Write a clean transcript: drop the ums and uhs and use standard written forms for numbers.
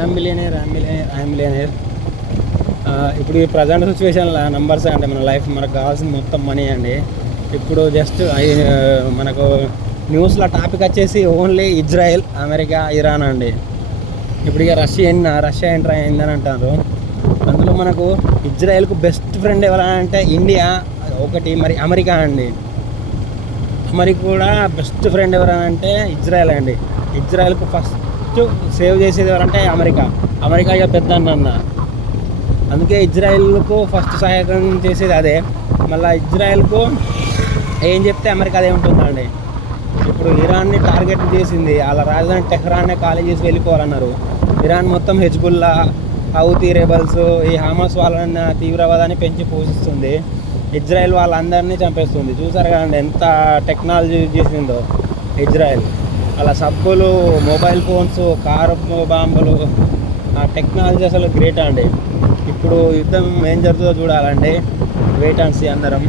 I'm billionaire. ఇప్పుడు ఈ present సిచ్యువేషన్లో నంబర్స్ అంటే మన లైఫ్ మనకు కావాల్సింది మొత్తం మనీ అండి. ఇప్పుడు జస్ట్ మనకు న్యూస్లో టాపిక్ వచ్చేసి ఓన్లీ ఇజ్రాయెల్, అమెరికా, ఇరాన్ అండి. ఇప్పుడు ఇక రష్యా ఎంటర్ అయిందని అంటారు. అందులో మనకు ఇజ్రాయెల్కు బెస్ట్ ఫ్రెండ్ ఎవరంటే ఇండియా ఒకటి, మరి అమెరికా అండి. అమెరికా కూడా బెస్ట్ ఫ్రెండ్ ఎవరంటే ఇజ్రాయెల్ అండి. ఇజ్రాయెల్కు ఫస్ట్ సేవ్ చేసేది ఎవరంటే అమెరికా ఇక పెద్ద అన్న. అందుకే ఇజ్రాయెల్కు ఫస్ట్ సహాయకం చేసేది అదే. మళ్ళీ ఇజ్రాయెల్కు ఏం చెప్తే అమెరికా అదే ఉంటుందండి. ఇప్పుడు ఇరాన్ని టార్గెట్ చేసింది, వాళ్ళ రాజధాని టెహ్రాన్నే ఖాళీ చేసి వెళ్ళిపోవాలన్నారు. ఇరాన్ మొత్తం హెజ్బుల్లా, హౌతీ రెబల్స్, ఈ హమాస్ వాళ్ళని తీవ్రవాదాన్ని పెంచి పోషిస్తుంది. ఇజ్రాయెల్ వాళ్ళందరినీ చంపేస్తుంది. చూసారు కదండి ఎంత టెక్నాలజీ యూజ్ చేసిందో ఇజ్రాయెల్. అలా సబ్బులు, మొబైల్ ఫోన్స్, కారు బాంబులు, ఆ టెక్నాలజీ అసలు గ్రేట్ అండి. ఇప్పుడు యుద్ధం ఏం జరుగుతుందో చూడాలండి. వెయిట్ అండ్ సీ అందరం.